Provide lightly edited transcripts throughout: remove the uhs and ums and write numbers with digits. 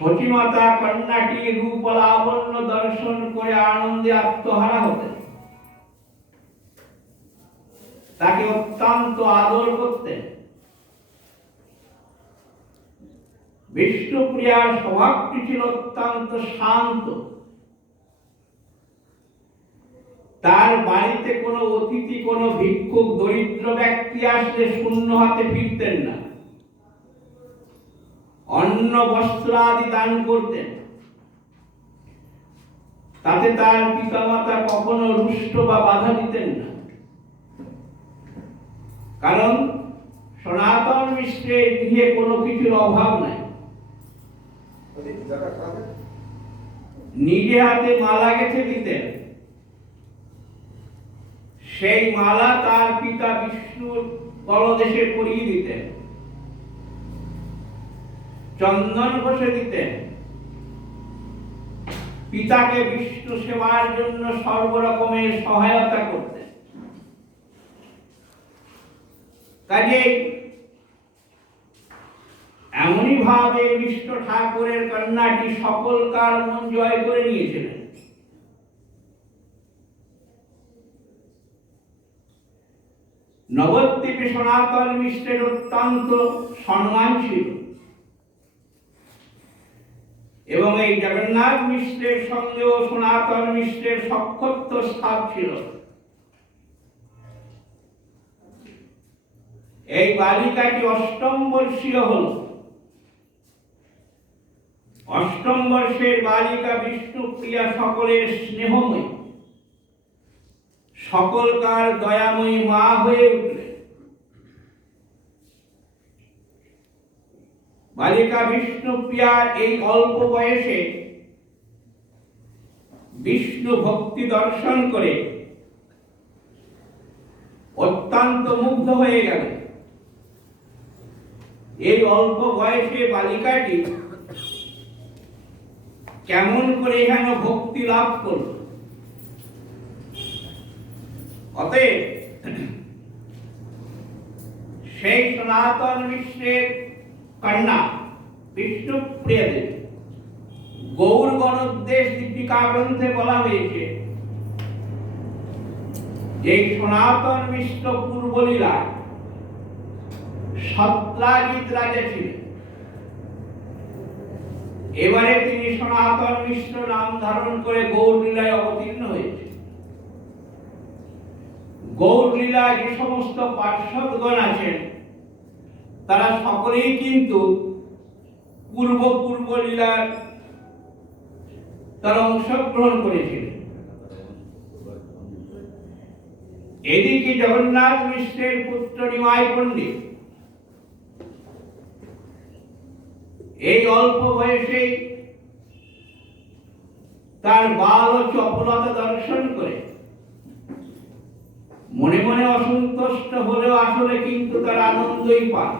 সতীমাতা কন্যাটির রূপ লাবণ্য দর্শন করে আনন্দে আত্মহারা হতেন, তাকে অত্যন্ত আদর করতেন। বিষ্ণুপ্রিয়ার স্বভাবটি ছিল অত্যন্ত শান্ত। তার বাড়িতে কোনো অতিথি, কোনো ভিক্ষুক, দরিদ্র ব্যক্তি আসলে শূন্য হাতে ফিরতেন না, অন্ন বস্ত্র আদি দান করতেন। তাতে তার পিতামাতা কখনো রুষ্ট বা বাধা দিতেন না, কারণ সনাতন মিশ্রের গৃহে কোনো কিছুর অভাব নাই। নিজে হাতে মালা গেঁথে দিতেন, সেই মালা তার পিতা বিষ্ণুর তলদেশে পরিয়ে দিতেন, চন্দন ঘষে দিতেন, পিতাকে বিষ্ণু সেবার জন্য সর্বরকমের সহায়তা করতেন। কাজেই এমনই ভাবে বিষ্ণু ঠাকুরের কন্যাটি সকলকার মন জয় করে নিয়েছিলেন। নবদ্বীপে সনাতন মিশ্রের অত্যন্ত সম্মান ছিল এবং এই জগন্নাথ মিশ্রের সঙ্গেও সনাতন মিশ্রের সখ্যত্ব স্থাপ ছিল। এই বালিকাটি অষ্টম বর্ষীয় হল। অষ্টম বর্ষের বালিকা বিষ্ণুপ্রিয়া সকলের স্নেহময়ী, সকলকার দয়াময়ী মা হয়ে উঠলেন। বালিকা বিষ্ণুপ্রিয়ার এই অল্প বয়সে বিষ্ণু ভক্তি দর্শন করে অত্যন্ত মুগ্ধ হয়ে গেল। এই অল্প বয়সে বালিকাটি কেমন করে যেন ভক্তি লাভ করল। অতএব সেই সনাতন মিশ্রের কন্যা বিষ্ণুপ্রিয়া দেবী, গৌর গণোদ্দেশ দীপিকা গ্রন্থে বলা হয়েছে যে সনাতন মিশ্র পূর্বলীলায় সত্রাজিৎ রাজা ছিলেন। এবারে তিনি সনাতন মিশ্র নাম ধারণ করে গৌর লীলায় অবতীর্ণ হয়েছে। গৌর লীলায় যে সমস্ত পার্শ্বদগণ আছেন তারা সকলেই কিন্তু পূর্ব লীলার তারা অংশগ্রহণ করেছিলেন। এদিকে জগন্নাথ মিশ্রের পুত্র নিমাই পণ্ডিত এই অল্প বয়সেই তার বাল ও চপলতা দর্শন করে মনে মনে অসন্তুষ্ট হলেও আসলে কিন্তু তার আনন্দই পায়।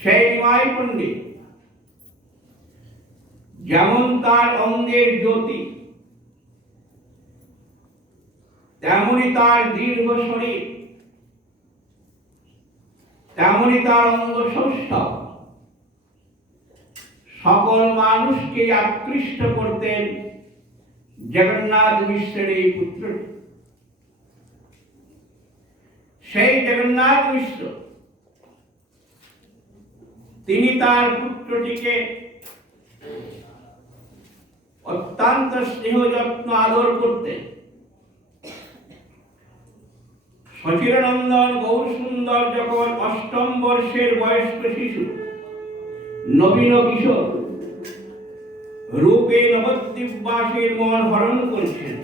সেই নিমাই পণ্ডিত যেমন তার অঙ্গের জ্যোতি, তেমনি তার দীর্ঘ শরীর, তেমনি তার অঙ্গ সৌষ্ঠব সকল মানুষকে আকৃষ্ট করতেন জগন্নাথ মিশ্রের এই পুত্র। সেই জগন্নাথ মিশ্র তিনি তার পুত্রটিকে অত্যন্ত স্নেহ যত্ন আদর করতেন। সচিরানন্দন গৌর সুন্দর যখন অষ্টম বর্ষের বয়স্ক শিশু, নবীন কিশোর রূপে নবদ্বীপবাসীর মন হরণ করেছেন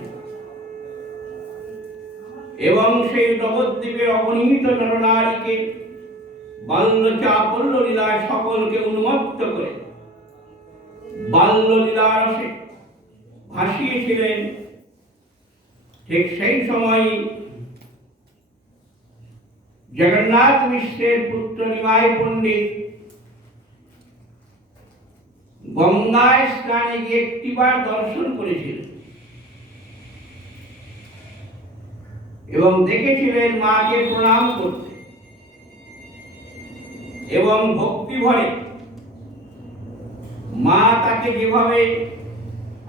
এবং সেই নবদ্বীপের অগণিত নরনারীকে বাল্য চাপল্য লীলায় সকলকে উন্মত্ত করে বাল্য লীলার রসে ভাসিয়েছিলেন। ঠিক সেই সময় জগন্নাথ মিশ্রের পুত্র নিমাই পণ্ডিত গঙ্গায় স্নানে গিয়ে একটিবার দর্শন করেছিলেন এবং দেখেছিলেন মাকে প্রণাম করতে। এবং ভক্তি ভরে মা তাকে যেভাবে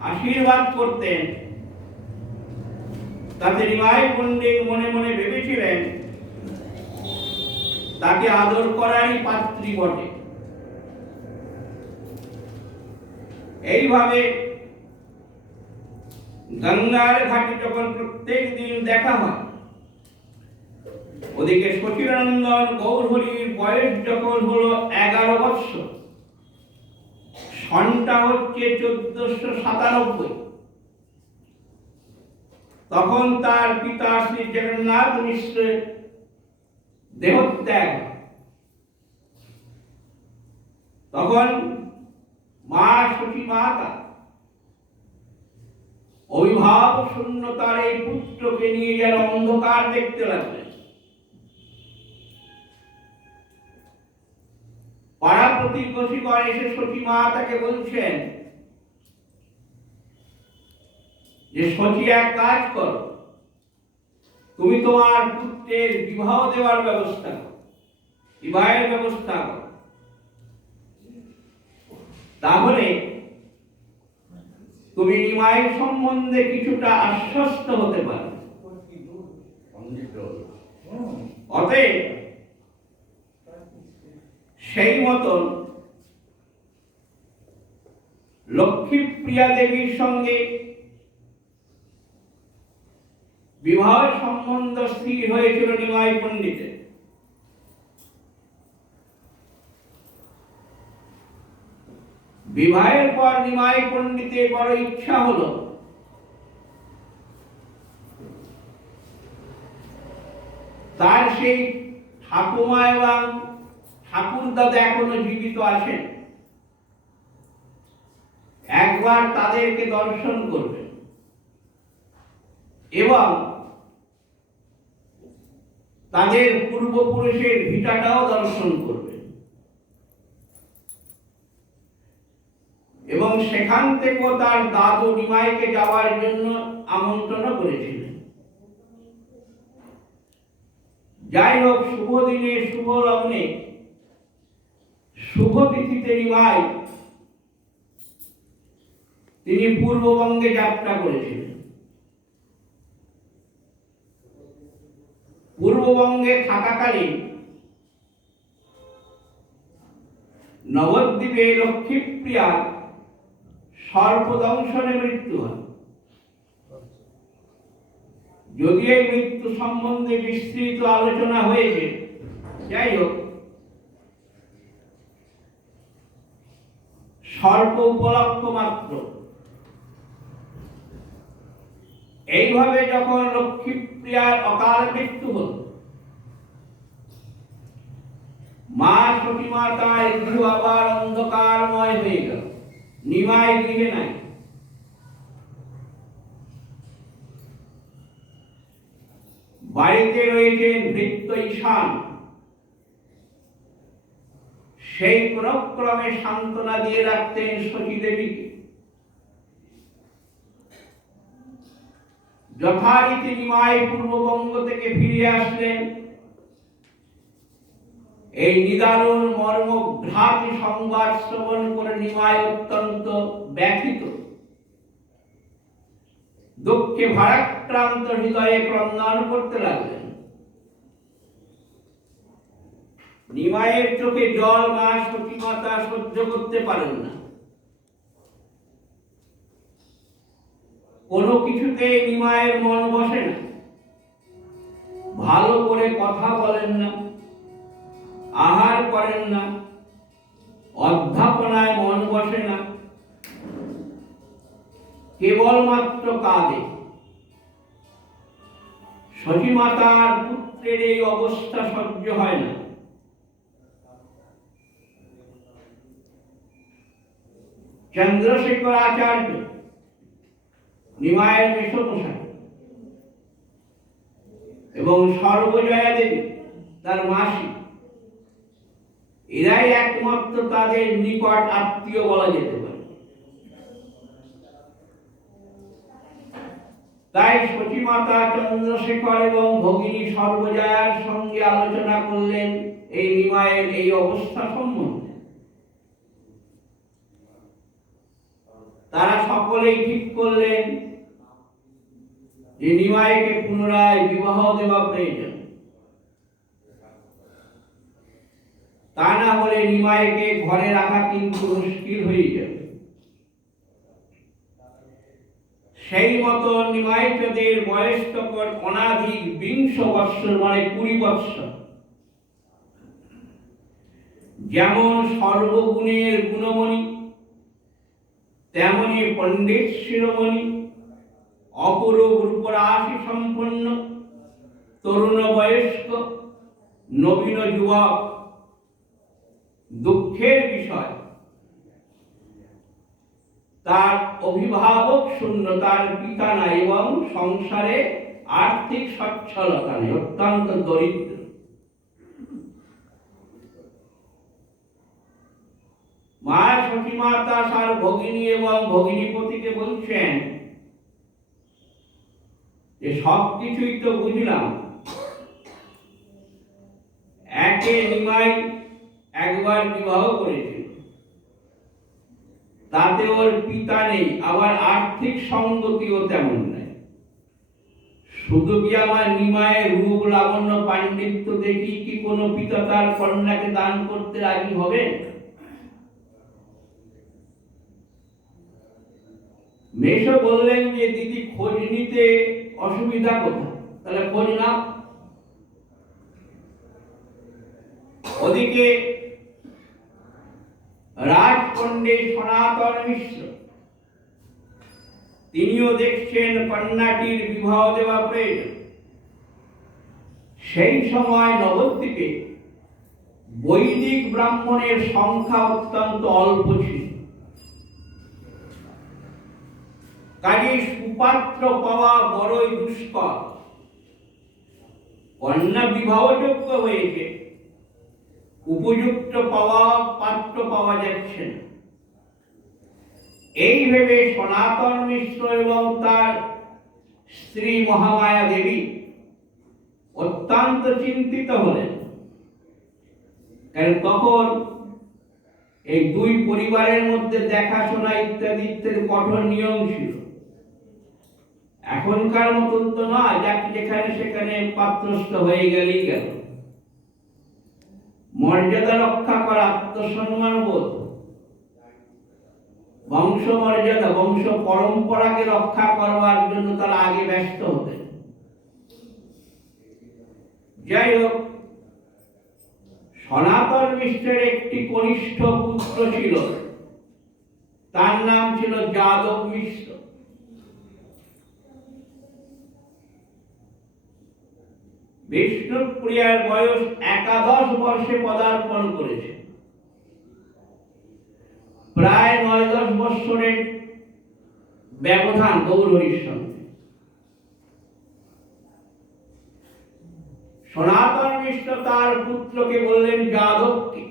আশীর্বাদ করতেন, তাতে নিমাই পণ্ডিত মনে মনে ভেবেছিলেন তাকে আদর করারই পাত্রী বটে। এইভাবে গঙ্গার ঘাটে যখন প্রত্যেক দিন দেখা হয়, ওদিকে সচিরানন্দন গৌরহরির বয়স যখন হলো 11 বৎসর, সনটা হচ্ছে 1497, তখন তার পিতা শ্রী জগন্নাথ মিশ্রের দেহত্যাগ। তখন মা সতী মাতা অভিভাবক শূন্যতার এই পুত্রকে নিয়ে যেন অন্ধকার দেখতে লাগলেন। পাড়া প্রতিবেশীগণ এসে সতী মাতাকে বলছেন যে সতী, এক কাজ করো, তুমি তোমার পুত্রের বিবাহ দেওয়ার ব্যবস্থা করো, বিবাহের ব্যবস্থা করো, তাহলে তুমি নিমাইয়ের সম্বন্ধে কিছুটা আশ্বস্ত হতে পারো। অতএব সেই মতন লক্ষ্মীপ্রিয়া দেবীর সঙ্গে বিবাহ সম্বন্ধ স্থির হয়েছিল নিমাই পণ্ডিতের। বিবাহের পর নিমাই পণ্ডিতের বড় ইচ্ছা হলো তার সেই ঠাকুমা এবং ঠাকুরদাদা এখনো জীবিত আছেন, একবার তাদেরকে দর্শন করবেন এবং তাদের পূর্বপুরুষের ভিটাটাও দর্শন করবেন এবং সেখান থেকেও তার দাদু নিমাইকে যাওয়ার জন্য আমন্ত্রণ করেছিলেন। যাই হোক, শুভ দিনে শুভ লগ্নে শুভ তিথিতে নিমাই তিনি পূর্ববঙ্গে যাত্রা করেছিলেন। পূর্ববঙ্গে থাকাকালীন নবদ্বীপে লক্ষ্মীপ্রিয়ার সর্পদংশনে মৃত্যু হয়। যদিও এই মৃত্যু সম্বন্ধে বিস্তৃত আলোচনা হয়েছে, যাই হোক, স্বল্প উপলক্ষ মাত্র। এইভাবে যখন লক্ষ্মীপ্রিয়ার অকাল মৃত্যু হল, মা সতী মাতার গৃহ আবার অন্ধকারময় হয়ে গেল। নিমাই গৃহে নাই। বাড়িতে রয়েছেন ভৃত্য ঈশান। সেই ক্রমে সান্ত্বনা দিয়ে রাখতেন সতী দেবীকে। যথারীতি নিমাই পূর্ববঙ্গ থেকে ফিরে আসলেন। এই নিদারুণ মর্মঘাতী সংবাদ শ্রবণ করে নিমাই অত্যন্ত ব্যথিত, দুঃখে ভারাক্রান্ত হৃদয়ে ক্রন্দন করতে লাগলেন। নিমাইয়ের চোখে জল মা সতী মাতা সহ্য করতে পারেন না। কোনো কিছুতে নিমাইয়ের মন বসে না, ভালো করে কথা বলেন না, আহার করেন না, অধ্যাপনায় মন বসে না, কেবলমাত্র কাঁদে। সতী মাতার পুত্রের এই অবস্থা সহ্য হয় না। চন্দ্রশেখর আচার্য, নিমাইয়ের মেসোমশাই, এবং সর্বজয়া দেবী তার মাসি, এরাই একমাত্র তাদের নিকট আত্মীয় বলা যেতে পারে। তাই সতী মাতা চন্দ্রশেখর এবং ভগিনী সর্বজয়ার সঙ্গে আলোচনা করলেন এই নিমাইয়ের এই অবস্থা সম্বন্ধে। তারা সকলেই ঠিক করলেন যে নিমাইকে পুনরায় বিবাহ দেওয়া প্রয়োজন, তা না হলে নিমাইকে ঘরে রাখা কিন্তু মুশকিল হয়ে যাবে। সেই মতো নিমাইচদের বয়স তখন অনাধিক 20 বৎসর, মানে 20 বৎসর। যেমন সর্বগুণের গুণমণি, তেমনি পণ্ডিত শিরোমণি, অপরূপ রূপরাশি সম্পন্ন, তরুণ বয়স্ক, নবীন যুবক। দুঃখের বিষয়, তার অভিভাবক শূন্য, তার পিতা নাই এবং সংসারে আর্থিক সচ্ছলতা নেই, অত্যন্ত দরিদ্র। মা সতী মাতা তার ভগিনী এবং ভগিনীপতিকে বলছেন যে সবকিছুই তো বুঝলাম, একে নিমাই একবার বিবাহ করেছিল, তাতে ওর পিতা নেই, আবার আর্থিক সঙ্গতিও তেমন নাই। শুধু কি আমার নিমায়ের রূপ লাবণ্য পাণ্ডিত্য দেখি কি কোনো পিতা তার কন্যাকে দান করতে রাজি হবে? মেশো বললেন যে দিদি, খোঁজ নিতে অসুবিধা কোথায়? তাহলে খোঁজ নাও। ওদিকে রাজপণ্ডিত সনাতন মিশ্র তিনিও দেখছেন কন্যাটির বিবাহ দেওয়া প্রয়োজন। সেই সময় নবদ্বীপে বৈদিক ব্রাহ্মণের সংখ্যা অত্যন্ত অল্প ছিল, কাজে সুপাত্র পাওয়া বড়ই দুষ্কর। কন্যা বিবাহযোগ্য হয়েছে, উপযুক্ত পাত্র পাওয়া যাচ্ছে না। এই ভেবে সনাতন মিশ্র এবং তার স্ত্রী মহামায়া দেবী অত্যন্ত চিন্তিত হলেন। কারণ তখন এই দুই পরিবারের মধ্যে দেখাশোনা ইত্যাদি ইত্যাদি কঠোর নিয়ম ছিল। এখনকার মতন তো নয়, যাকে যেখানে সেখানে পাত্রস্থ হয়ে গেলেই গেল। মর্যাদা রক্ষা করা, আত্মসম্মান বোধ, বংশ মর্যাদা, বংশ পরম্পরাকে রক্ষা করবার জন্য তারা আগে ব্যস্ত হতেন। যাই হোক, সনাতন মিশ্রের একটি কনিষ্ঠ পুত্র ছিল, তার নাম ছিল যাদব মিশ্র। বিষ্ণুপ্রিয়ার বয়স 11 বর্ষে পদার্পণ করেছে। প্রায় 9-10 বৎসরের ব্যবধান গৌরহরির সঙ্গে। সনাতন মিশ্র তার পুত্রকে বললেন, যাদবকে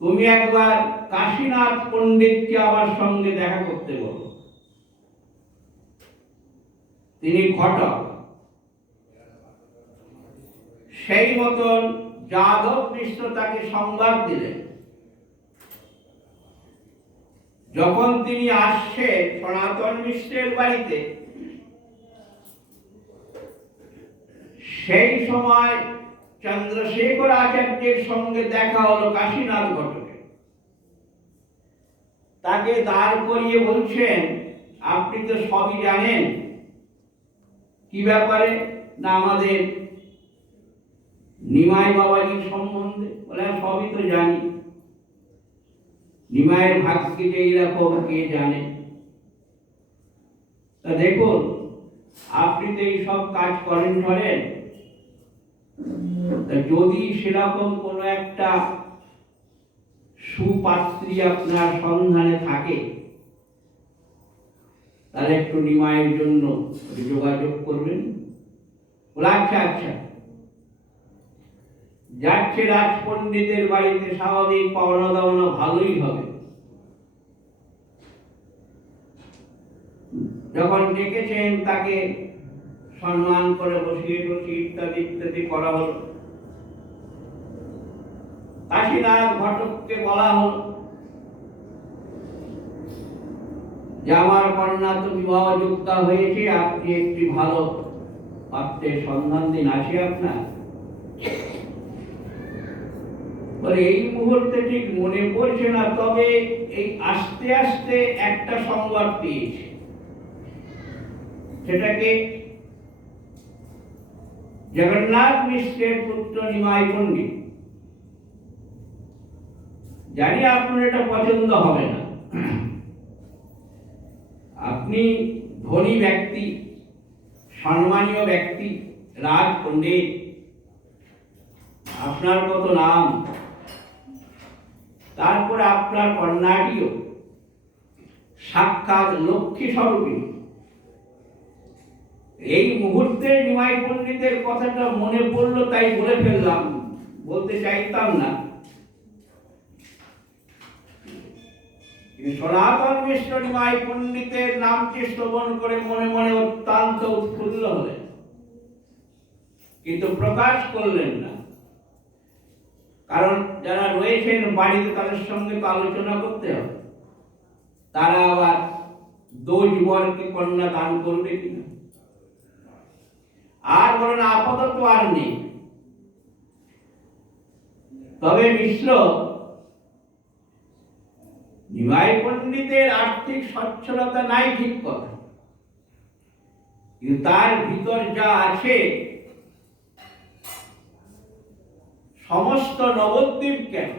তুমি একবার কাশীনাথ পণ্ডিতকে আমার সঙ্গে দেখা করতে বলো। তিনি ঘটক। সেই মতন যাদব মিশ্র তাকে সংবাদ দিলেন। যখন তিনি আসছেন সনাতন মিশ্রের বাড়িতে, সেই সময় চন্দ্রশেখর আচার্যের সঙ্গে দেখা হলো কাশীনাথ ঘটকের। তাকে দাঁড় করিয়ে বলছেন, আপনি তো সবই জানেন। কি ব্যাপারে? না, আমাদের নিমাই বাবাজির সম্বন্ধে। বলে, সবই তো জানি। নিমাইয়ের ভাগ্যে যে এইরকম কে জানে। তা দেখুন, আপনি তো এই সব কাজ করেন। যদি সেরকম কোন একটা সুপাত্রী আপনার সন্ধানে থাকে, তাহলে একটু নিমাইয়ের জন্য যোগাযোগ করবেন। বলে, আচ্ছা আচ্ছা। যাচ্ছে রাজপণ্ডিতের বাড়িতে, স্বাভাবিক পাওনা দাওনা ভালোই হবে। যখন ডেকেছেন, তাকে সম্মান করে বসিয়ে বসিয়ে ইত্যাদি ইত্যাদি করা হলো। কাশীনাথ ঘটককে বলা হলো যে আমার কন্যা তো বিবাহ যোগ্যা হয়েছে, আপনি একটি ভালো পাত্রের সন্ধান দিন, আছে আপনার? বলে এই মুহূর্তে ঠিক মনে পড়ছে না, তবে এই আস্তে আস্তে একটা সংবাদ পেয়েছে। সেটাকে জগন্নাথ মিশ্রের পুত্র নিমাই পণ্ডিত। জানি আপনার এটা পছন্দ হবে না, আপনি ধনী ব্যক্তি, সম্মানীয় ব্যক্তি, রাজ পণ্ডিত, আপনার কত নাম, তারপরে আপনার কন্যাটিও সাক্ষাৎ লক্ষ্মী স্বরূপী। এই মুহূর্তে নিমাই পণ্ডিতের কথাটা মনে পড়লো, তাই বলে ফেললাম, বলতে চাইতাম না। সনাতন মিশ্র নিমাই পণ্ডিতের নামটি শ্রবণ করে মনে মনে অত্যন্ত উৎফুল্ল হলেন, কিন্তু প্রকাশ করলেন না। কারণ যারা রয়েছেন বাড়িতে তাদের সঙ্গে তো আলোচনা করতে হবে, তারা আবার দোষবরকে কন্যা দান করবে কিনা। আর বলেন আপাতত আর নেই। তবে মিশ্র নিমাই পণ্ডিতের আর্থিক সচ্ছলতা নাই ঠিক কথা, কিন্তু তার ভিতর যা আছে সমস্ত নবদ্বীপ কেন,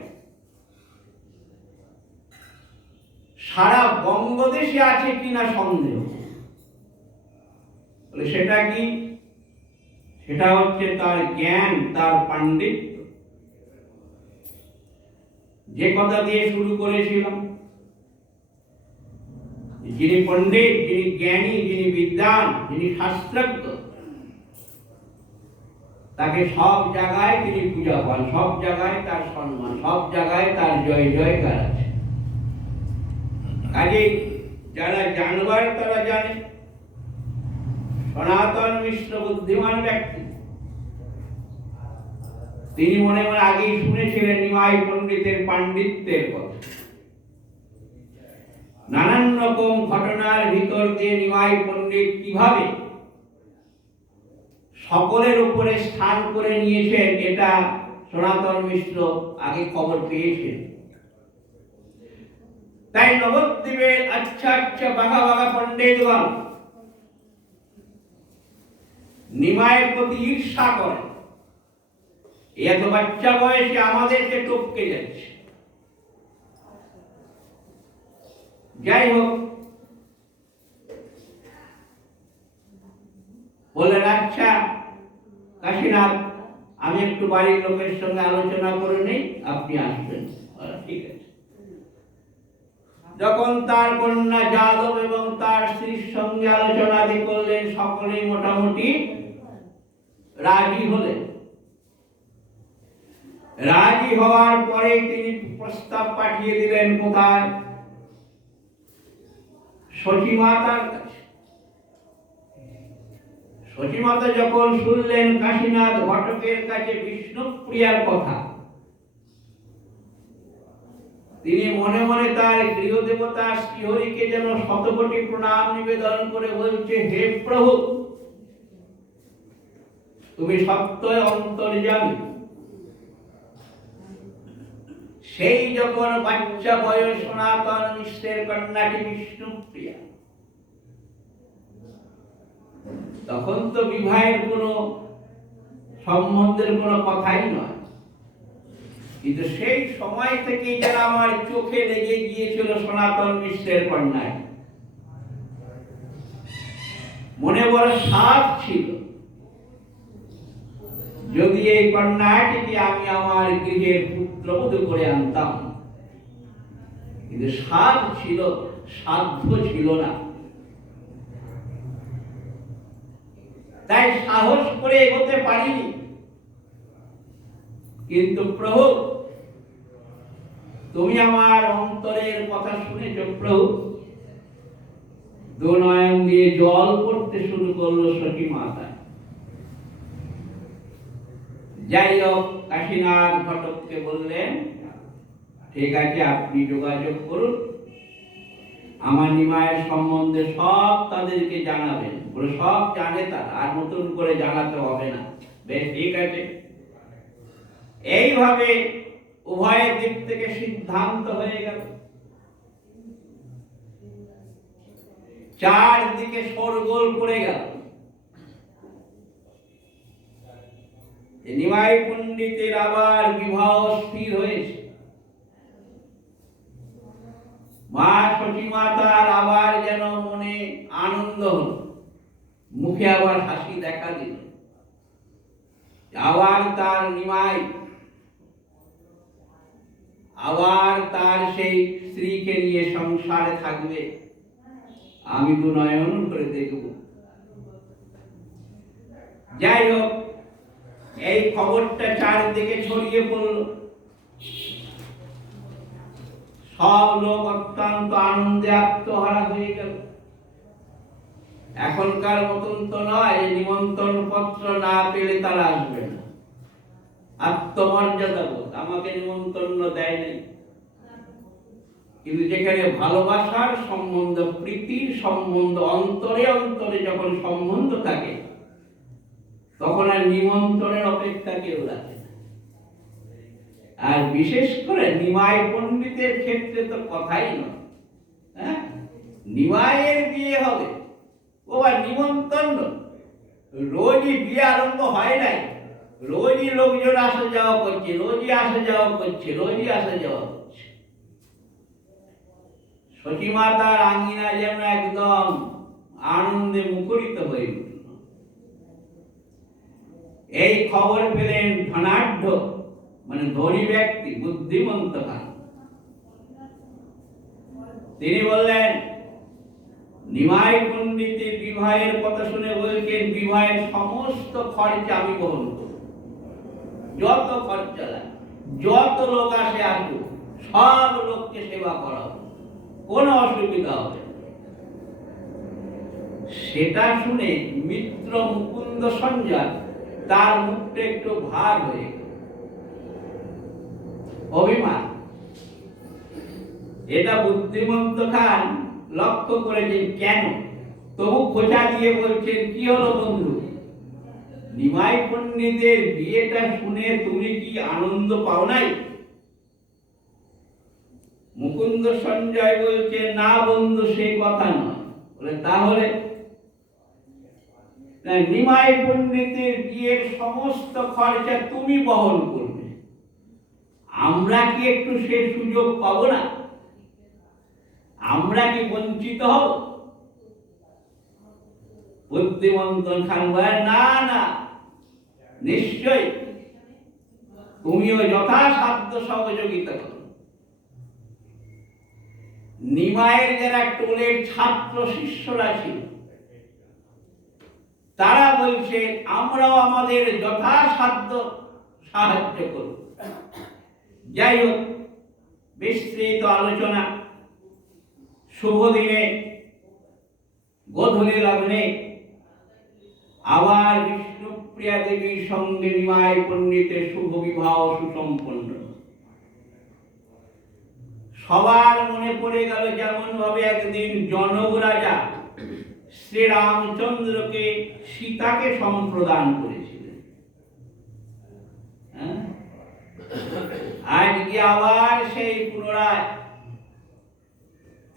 সারা বঙ্গদেশে আছে কিনা সন্দেহ। সেটা কি? সেটা হচ্ছে তার জ্ঞান, তার পাণ্ডিত্য। যে কথা দিয়ে শুরু করেছিলাম, যিনি পণ্ডিত, যিনি জ্ঞানী, যিনি বিদ্বান, যিনি শাস্ত্রজ্ঞ, তাকে সব জায়গায় তিনি পূজা পান, সব জায়গায় তার সম্মান, সব জায়গায় তার জয় জয়কার আছে। কাজে যারা জানবার তারা জানে। সনাতন মিশ্র বুদ্ধিমান ব্যক্তি, তিনি মনে মনে আগেই শুনেছিলেন নিমাই পণ্ডিতের পাণ্ডিত্যের কথা। নানান রকম ঘটনার ভিতর দিয়ে নিমাই পণ্ডিত কিভাবে সকলের উপরে স্থান করে নিয়েছেন, এটা সনাতন মিশ্র আগে খবর পেয়েছেন। তাই নবদ্বীপের আচ্ছা আচ্ছা বাঘা বাঘা পণ্ডিতগণ নিমাইয়ের প্রতি ঈর্ষা করে, এত বাচ্চা বয়সে আমাদেরকে টপকে যাচ্ছে। যাই হোক, বললেন আচ্ছা কাশীনাথ, আমি একটু বাড়ির লোকের সঙ্গে আলোচনা করে নেই, আপনি আসবেন। ঠিক আছে। যখন তার কন্যা যাদব এবং তার স্ত্রীর সঙ্গে আলোচনা করলেন, সকলেই মোটামুটি রাজি হলেন। রাজি হওয়ার পরে তিনি প্রস্তাব পাঠিয়ে দিলেন কোথায়? সতীমাতার কাছে। সতীমাতা যখন শুনলেন কাশীনাথ ঘটকের কাছে বিষ্ণুপ্রিয়ার কথা, তিনি মনে মনে তার গৃহদেবতা শ্রীহরিকে যেন শতকোটি প্রণাম নিবেদন করে বলছে, হে প্রভু, তুমি সত্যই অন্তর্যামী। সেই যখন বাচ্চা বয়স সনাতন মিশ্রের কন্যাটি বিষ্ণুপ্রিয়া, তখন তো বিবাহের কোনো সম্বন্ধের কোনো কথাই নয়, কিন্তু সেই সময় থেকে যারা আমার চোখে লেগে গিয়েছিল সনাতন মিশ্রের কন্যায়, মনে বড় সাধ ছিল, যদি এই কন্যাটিকে আমি আমার গৃহের পুত্রবধূ করে আনতাম, কিন্তু সাধ ছিল, সাধ্য ছিল না। তাই সাহস করে এগোতে পারিনি। কিন্তু প্রভু, তুমি আমার অন্তরের কথা শুনেছ প্রভু। দু নয়ন দিয়ে জল পড়তে শুরু করলো সতী মাতা। যাই হোক, কাশীনাথ ঘটককে বললেন, ঠিক আছে, আপনি যোগাযোগ করুন, আমার নিমায়ের সম্বন্ধে সব তাদেরকে জানাবেন। বলে সব জানে তারা, আর নতুন করে জানাতে হবে না। বেশ, ঠিক আছে। এইভাবে উভয়ের দিক থেকে সিদ্ধান্ত হয়ে গেল। চারদিকে শোরগোল পড়ে গেল। নিমাই পণ্ডিতের আবার বিবাহ স্থির হয়েছে। মা সতীমাতার আবার যেন মনে আনন্দ হল, মুখে আবার হাসি দেখা দিল। আবার তার নিমাই আবার তার সেই স্ত্রীকে নিয়ে সংসারে থাকবে, আমি দু নয়ন করে দেখব। যাই হোক, এই খবরটা চারদিকে ছড়িয়ে পড়ল। সব লোক অত্যন্ত আনন্দে আত্মহারা হয়ে গেল। এখনকার মতন তো নয়, নিমন্ত্রণ পত্র না পেলে তারা আসবে না। আত্মমর্যাদা বোধ, আমাকে নিমন্ত্রণ দেয় নাই। কিন্তু যেখানে ভালোবাসার সম্বন্ধ, প্রীতির সম্বন্ধ, অন্তরে অন্তরে যখন সম্বন্ধ থাকে, তখন আর নিমন্ত্রণের অপেক্ষা কেউ রাখে না। আর বিশেষ করে নিমাই পণ্ডিতের ক্ষেত্রে তো কথাই নয়। হ্যাঁ, নিমাইয়ের বিয়ে হবে, ও আর নিমন্ত্রণ। রোজই বিয়ে আরম্ভ হয় নাই, রোজই লোকজন আসা যাওয়া করছে, রোজই আসা যাওয়া করছে, রোজই আসা যাওয়া করছে। সতীমাতার আঙ্গিনা যেন একদম আনন্দে মুখরিত হয়ে উঠল। এই খবর পেলেন ধনাঢ্য, মানে ধনী ব্যক্তি, বুদ্ধিমন্ত খান। তিনি বললেন, নিমাই পণ্ডিতের বিবাহের কথা শুনে বলছেন, বিবাহের সমস্ত খরচা আমি বহন করব। যত খরচা লাগে, যত লোক আসে আসুক, সব লোককে সেবা করাবো, কোনো অসুবিধা হবে না। সেটা শুনে মিত্র মুকুন্দ সঞ্জয়, তার মুখটা একটু ভার হয়ে গেল, অভিমান। এটা বুদ্ধিমন্ত খান লক্ষ্য করেছেন, কেন? তবু খোঁচা দিয়ে বলছেন, কি হলো বন্ধু, নিমাই পণ্ডিতের বিয়েটা শুনে তুমি কি আনন্দ পাও নাই? মুকুন্দ সঞ্জয় বলছে, না বন্ধু, সে কথা নয়। বলে, তাহলে? নিমাই পণ্ডিতের বিয়ের সমস্ত খরচা তুমি বহন করবে, আমরা কি একটু সে সুযোগ পাবো না? আমরা কি বঞ্চিত হব? বুদ্ধিমন্ত খান বলেন, না না, নিশ্চয় তুমিও যথাসাধ্য সহযোগিতা করো। নিমাইয়ের যারা টোলের ছাত্র শিষ্যরা ছিল, তারা বলছে, আমরাও আমাদের যথাসাধ্য সাহায্য করব। যাই হোক, বিস্তৃত আলোচনা। শুভ দিনে গোধূলি লগ্নে আবার বিষ্ণুপ্রিয়া দেবীর সঙ্গে নিমাই পণ্ডিতের শুভ বিবাহ সুসম্পন্ন। সবার মনে পড়ে গেল, যেমন ভাবে একদিন জনক রাজা শ্রীরামচন্দ্রকে সীতাকে সম্প্রদান করেছিলেন। আজকে আবার সেই পুনরায়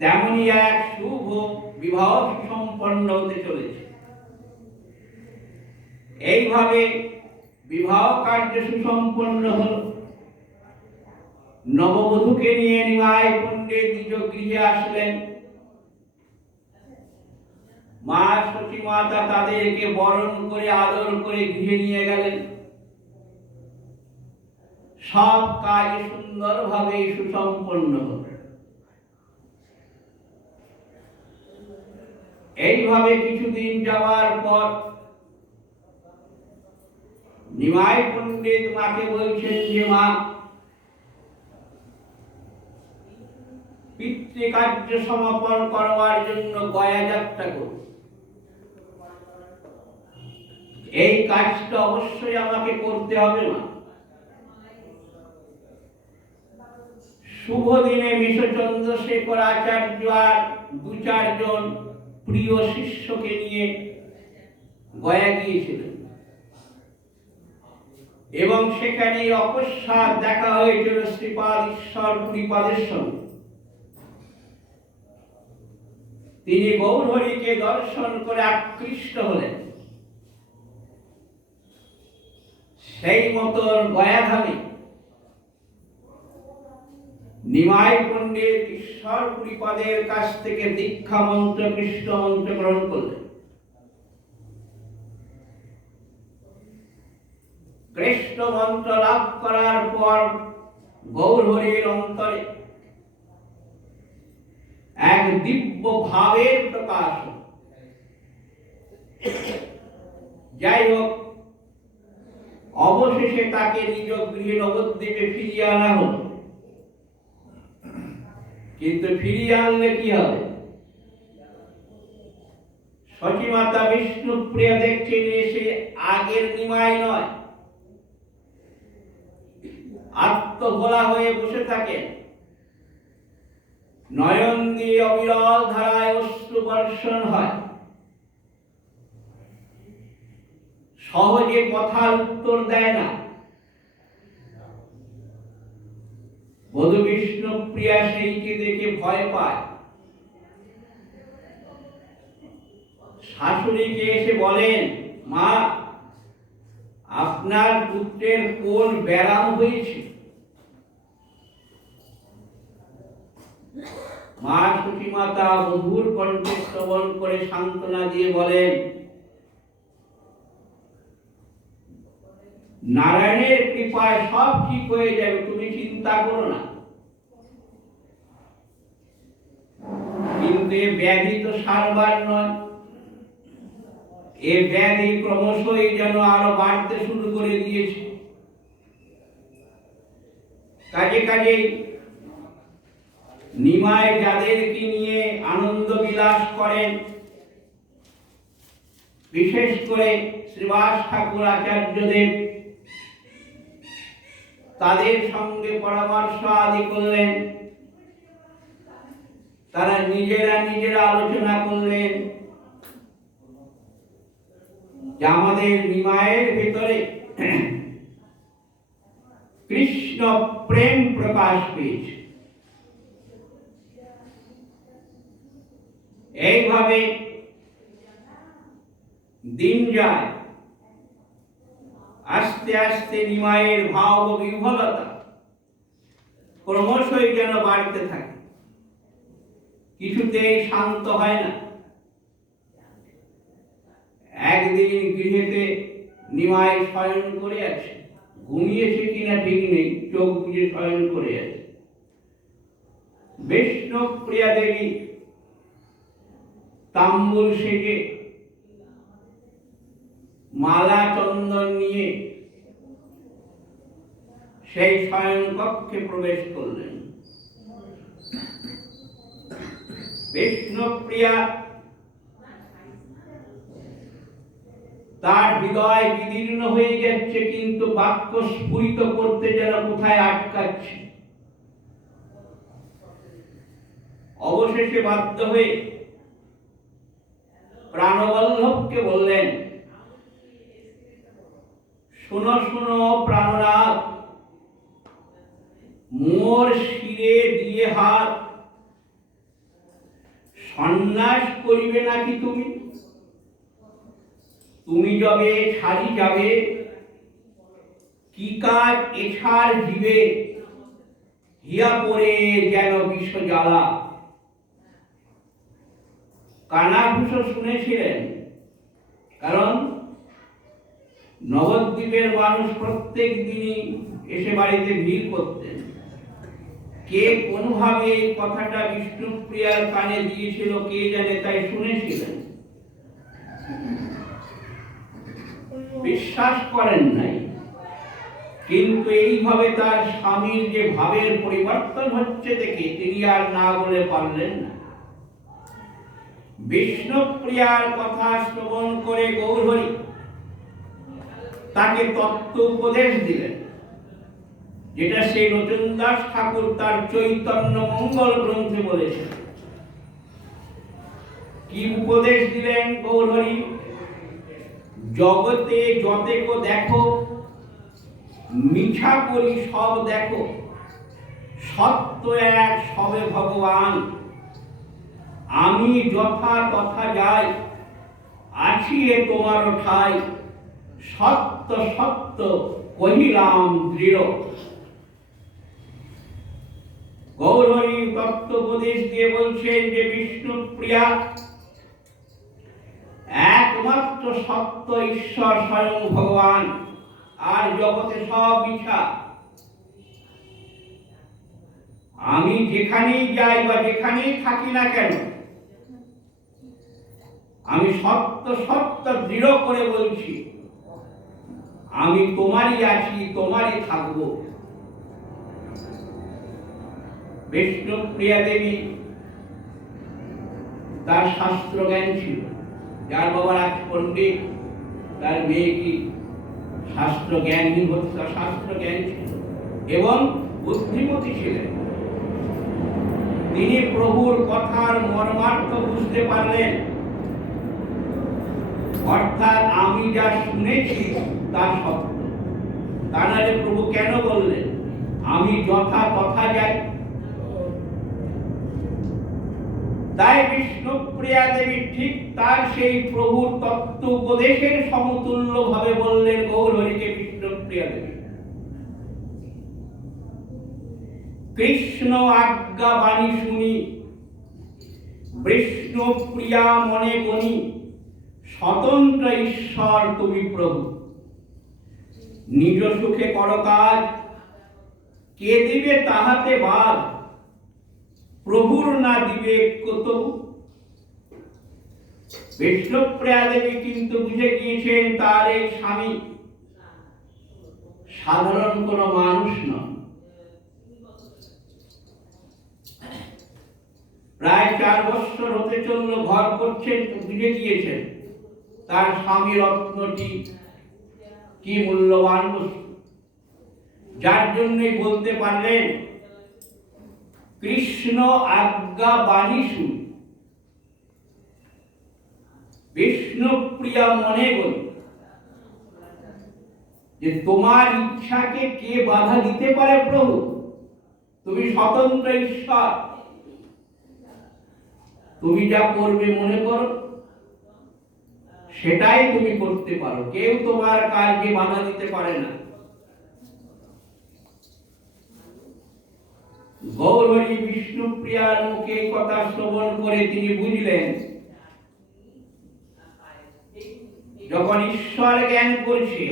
তেমনি এক শুভ বিবাহ সুসম্পন্ন হতে চলেছে। এইভাবে বিবাহ কার্য সুসম্পন্ন হল। নববধূকে নিয়ে নিমাই পণ্ডিত নিজ গৃহে আসলেন। মা সতীমাতা তাদেরকে বরণ করে আদর করে গৃহে নিয়ে গেলেন। সব কাজ সুন্দরভাবে সুসম্পন্ন হল। এইভাবে কিছুদিন যাওয়ার পর নিমাই পণ্ডিত মাকে বলছেন যে, মা, পিতৃকার্য সমাপন করবার জন্য গয়া যাত্রা করব। এই কাজটা অবশ্যই আমাকে করতে হবে না। শুভ দিনে মিশ্র চন্দ্রশেখর আচার্য আর 2-4 জন প্রিয় শিষ্যকে নিয়ে গয়া গিয়েছিলেন এবং সেখানে অকস্মাৎ দেখা হয়েছিল শ্রীপাদ ঈশ্বর পুরীপাদের সঙ্গে। তিনি গৌরহরিকে দর্শন করে আকৃষ্ট হলেন। সেই মতন গয়াধামে নিমাই পণ্ডিত ঈশ্বর পুরীপাদের কাছ থেকে দীক্ষা মন্ত্র কৃষ্ণ মন্ত্র গ্রহণ করলেন। কৃষ্ণ মন্ত্র লাভ করার পর গৌরহরির অন্তরে এক দিব্য ভাবের প্রকাশ। যাই হোক, অবশেষে তাকে নিজ গৃহে নবদ্বীপে ফিরিয়ে আনা হল। কিন্তু ফিরিয়ে আনলে কি হবে? সচিমাতা বিষ্ণুপ্রিয়া দেখছেন এসে আগের নিমাই নয়, আত্মভোলা হয়ে বসে থাকেন। নয়ন দিয়ে অবিরল ধারায় অশ্রু বর্ষণ হয়। সহজে কথার উত্তর দেয় না। বধূ বিষ্ণুপ্রিয়া সেইকে দেখে ভয় পায়। শাশুড়িকে এসে বলেন, মা, আপনার পুত্রের কোন ব্যারাম হয়েছে? মা সতীমাতা মধুর কণ্ঠে শ্রবণ করে সান্ত্বনা দিয়ে বলেন, নারায়ণের কৃপায় সব ঠিক হয়ে যাবে, তুমি চিন্তা করো না। কিন্তু এ ব্যাধি তো সারবার নয়। এ ব্যাধি ক্রমশই যেন আরো বাড়তে শুরু করে দিয়েছে। কাজে কাজেই নিমাই যাদেরকে নিয়ে আনন্দ বিলাস করেন, বিশেষ করে শ্রীবাস ঠাকুর আচার্যদেব, তাদের সঙ্গে পরামর্শ আদি করলেন। তারা নিজেরা আলোচনা করলেন যে আমাদের নিমায়ের ভিতরে কৃষ্ণ প্রেম প্রকাশ পেয়েছে। এইভাবে দিন যায়। আস্তে আস্তে নিমায়ের ভাব ও বিহ্বলতা ক্রমশই যেন বাড়তে থাকে, কিছুতেই শান্ত হয় না। একদিন গৃহেতে নিমাই শয়ন করে আছে। ঘুমিয়েছে কিনা ঠিক নেই, চোখ বুজে শয়ন করে আছে। বিষ্ণুপ্রিয়া দেবী তাম্বুল সেজে মালা চন্দন নিয়ে সেই শয়ন কক্ষে প্রবেশ করলেন। বিষ্ণুপ্রিয়া তার হৃদয় বিদীর্ণ হয়ে যাচ্ছে, কিন্তু বাক্য স্ফুরিত করতে যেন কোথায় আটকাচ্ছে। অবশেষে বাধ্য হয়ে প্রাণবল্লভকে বললেন, শোনো শোনো প্রাণনাথ, মোর শিরে দিয়ে হাত, সন্ন্যাস করিবে নাকি তুমি? তুমি যবে ছাড়ি যাবে, কি কাজ এছাড় জীবে, হিয়া পড়ে যেন বিষ জ্বালা। কানাঘুষ শুনেছিলেন, কারণ নবদ্বীপের মানুষ প্রত্যেক দিনই এসে বাড়িতে ভিড় করতেন। কে কোনভাবে এই কথাটা বিষ্ণুপ্রিয়ার কানে দিয়েছিল কে জানে, তাই শুনেছিলেন, বিশ্বাস করেন নাই। কিন্তু এইভাবে তার স্বামীর যে ভাবের পরিবর্তন হচ্ছে দেখে তিনি আর না বলে পারলেন না। বিষ্ণুপ্রিয়ার কথা শ্রবণ করে গৌরহরি তাকে তত্ত্ব উপদেশ দিলেন, যেটা সেই নচনদাস ঠাকুর তার চৈতন্য মঙ্গল গ্রন্থে বলেছেন। কি উপদেশ দিলেন গৌরহরি? জগতে যতেক দেখো, মিছা করি সব দেখো, সত্য এক সবে ভগবান। আমি যথা তথা যাই, আছি এ তোমার ঠাই, সত্য সত্য কহিলাম দৃঢ়। গৌরহরি তত্ত্বোপদেশ দিয়ে বলছেন যে বিষ্ণুপ্রিয়া একমাত্র সত্য ঈশ্বর স্বয়ং ভগবান, আর জগতে সব মিথ্যা। আমি যেখানেই যাই বা যেখানেই থাকি না কেন, আমি সত্য সত্য দৃঢ় করে বলছি, আমি তোমারই আছি, তোমারই থাকবো। বিষ্ণুপ্রিয়া দেবী তার শাস্ত্র জ্ঞান ছিল। যার বাবা রাজ পণ্ডিত, তার মেয়ে কি শাস্ত্র জ্ঞানী হতো, তার শাস্ত্র জ্ঞান ছিল এবং বুদ্ধিমতী ছিলেন। তিনি প্রভুর কথার মর্মার্থ বুঝতে পারলেন, অর্থাৎ আমি যা শুনেছি তা সত্য। তা নাহলে প্রভু কেন বললেন আমি যথা তথা যাই? তাই বিষ্ণুপ্রিয়া দেবী ঠিক তার সেই প্রভুর তত্ত্ব উপদেশের সমতুল্য ভাবে বললেন গৌরহরিকে। বিষ্ণুপ্রিয়া দেবী কৃষ্ণ আজ্ঞা বাণী শুনি, বিষ্ণুপ্রিয়া মনে গণি, স্বতন্ত্র ঈশ্বর তুমি প্রভু। নিজ সুখে কর কাজ, কে দিবে তাহাতে বাদ, প্রভুর না দিবে কত। বিষ্ণুপ্রিয়া দেবী কিন্তু বুঝে গিয়েছেন তার এই স্বামী সাধারণ কোন মানুষ নয়। প্রায় 4 বছর হতে চলল ঘর করছেন, তো বুঝে গিয়েছেন তার স্বামী রত্নটি কি মূল্যবান বস্তু, যার জন্যই বলতে পারলেন কৃষ্ণ আজ্ঞা বাণী শুনি, বিষ্ণুপ্রিয়া মনে গণি। যে তোমার ইচ্ছাকে কে বাধা দিতে পারে প্রভু? তুমি স্বতন্ত্র ঈশ্বর, তুমি যা করবে মনে করো সেটাই তুমি করতে পারো, কেউ তোমার কাজে বাধা দিতে পারে না। গৌরহরি বিষ্ণুপ্রিয়ার মুখে কথা শ্রবণ করে তিনি বুঝলেন, যখন ঈশ্বর জ্ঞান করছে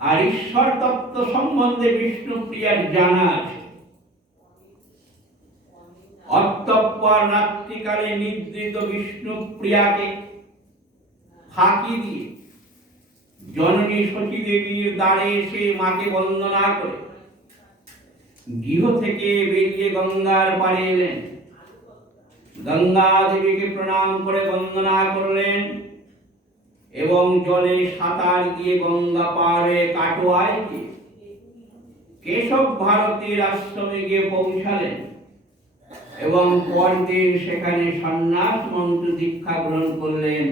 আর ঈশ্বর তত্ত্ব সম্বন্ধে বিষ্ণুপ্রিয়ার জানা আছে, অতঃপর রাত্রিকালে নিদ্রিত বিষ্ণুপ্রিয়াকে ফাঁকি দিয়ে জননী সতী দেবীর দ্বারে এসে মাকে বন্দনা করে গৃহ থেকে বেরিয়ে গঙ্গার পাড়ে এলেন। গঙ্গা দেবীকে প্রণাম করে বন্দনা করলেন এবং জলে সাঁতার দিয়ে গঙ্গা পাড়ে কাটোয়ায় গিয়ে কেশব ভারতীর আশ্রমে গিয়ে পৌঁছালেন এবং পরদিন সেখানে সন্ন্যাস মন্ত্র দীক্ষা গ্রহণ করলেন।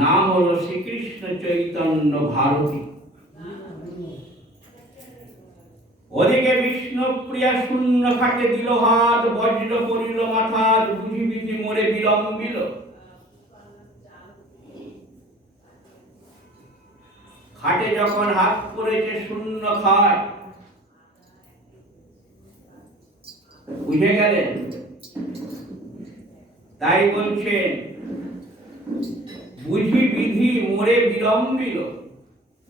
নাম হলো শ্রীকৃষ্ণ চৈতন্য ভারতী। ওদিকে বিষ্ণুপ্রিয়া শূন্য খাটে দিল হাত, বজ্র পড়িল মাথার, বুঝি বিধি মোরে বিলম্বিল। খাটে যখন হাত পড়েছে শূন্য খাট, বুঝে গেলেন। তাই বলছেন বুঝি বিধি মোরে বিলম্বিল,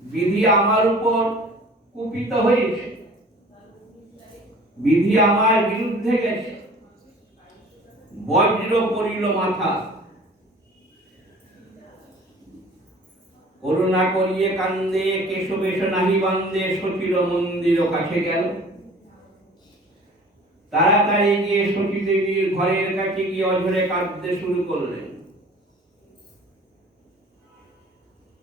বিধি আমার উপর কুপিত হয়েছে, বিধি আমার বিরুদ্ধে গেছে। বজ্র পড়িল মাথা, করুণা করিয়ে কান্দে, কেশবেশ নাহি বান্দে, সতীর মন্দির কাছে গেল। তাড়াতাড়ি গিয়ে সতী দেবীর ঘরের কাছে গিয়ে অঝরে কাঁদতে শুরু করলেন।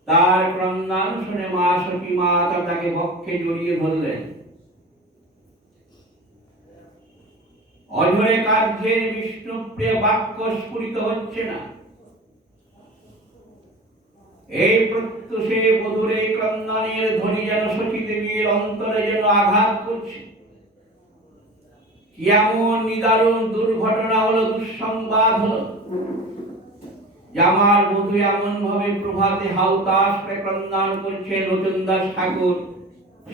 তার ক্রন্দান শুনে মা সখী মাতা তাকে বক্ষে জড়িয়ে ধরলেন। অঝরে কার্যের বিষ্ণুপ্রিয় বাক্য স্ফুরিত হচ্ছে না। এই প্রত্যুষে বধুরে ক্রন্দনের ধ্বনি যেন সখী দেবীর অন্তরে যেন আঘাত করছে। কি এমন নিদারুণ দুর্ঘটনা হলো, দুঃসংবাদ হলো যে আমার বধূ এমন ভাবে প্রভাতে হাউতাস করে ক্রন্দন করছে। লোচন দাস ঠাকুর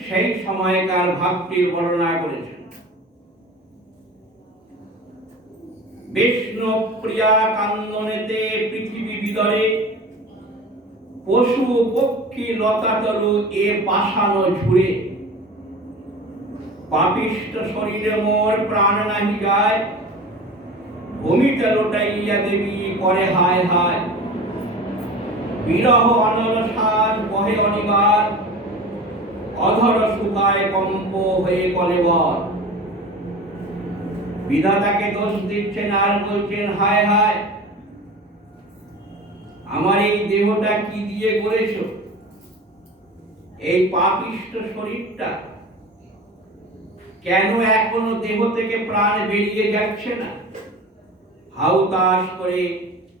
সেই সময়কার ভাবটির বর্ণনা করেছেন। বিষ্ণু প্রিয়া কান্দনেতে পৃথিবী বিদরে, পশু পক্ষী লতাতরু এ পাষানো ঝুড়ে, পাপিষ্ট শরীরে মোর প্রাণ নাহি যায়, ভূমিতে লোটাইয়া দেবী করে হায় হায়, বিরহ অনল শ্বাস বহে অনিবার, অধর শুকায় কম্প হয়ে কলেবর। বিধাতাকে দোষ দিচ্ছেন আর বলছেন হায় হায়, আমার এই দেহটা কি দিয়ে গড়েছ, এই পাপিষ্ট শরীরটা কেন এখনো দেহ থেকে প্রাণ বেরিয়ে যাচ্ছে না। হাউতাস করে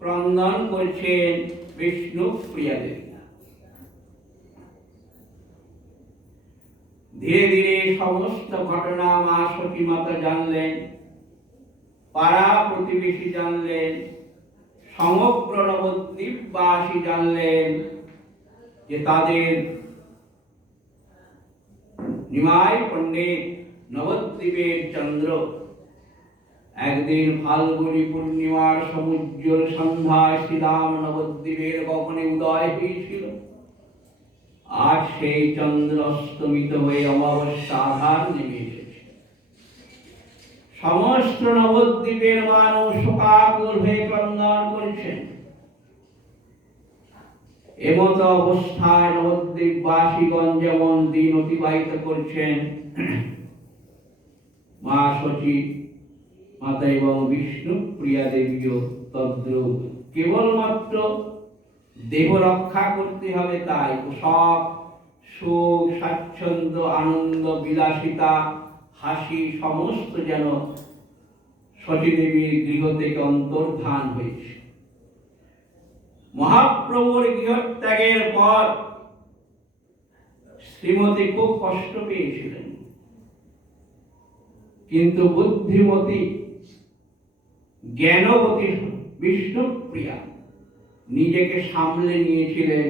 ক্রন্দন করছেন বিষ্ণু প্রিয়া দেবী। ধীরে ধীরে সমস্ত ঘটনা মা সখী মাতা জানলেন, পাড়া প্রতিবেশী জানলেন, সমগ্র নবদ্বীপবাসী জানলেন যে তাদের নিমাই পণ্ডিত নবদ্বীপের চন্দ্র একদিন ফাল্গুনী পূর্ণিমার সমুজ্জ্বল সন্ধ্যায় শ্রীরাম নবদ্বীপের গগনে উদয় হয়েছিল। আর সেই চন্দ্র অস্তমিত হয়ে অমাবস্যা আধার নেমে এসেছে। সমস্ত নবদ্বীপের মানুষ শোকাকুল হয়ে ক্রন্দন করছেন। এমত অবস্থায় নবদ্বীপবাসীগণ যেমন দিন অতিবাহিত করছেন, মা সখী মাতা এবং বিষ্ণু প্রিয়া দেবীও তদ্রূপ। কেবলমাত্র দেহ রক্ষা করতে হবে তাই সব সুখ স্বাচ্ছন্দ্য আনন্দ বিলাসিতা হাসি সমস্ত যেন সতী দেবীর গৃহ থেকে অন্তর্ধান হয়েছে। মহাপ্রভুর গৃহত্যাগের পর শ্রীমতী খুব কষ্ট পেয়েছিলেন, কিন্তু বুদ্ধিমতী জ্ঞানবতী বিষ্ণুপ্রিয়া নিজেকে সামলে নিয়েছিলেন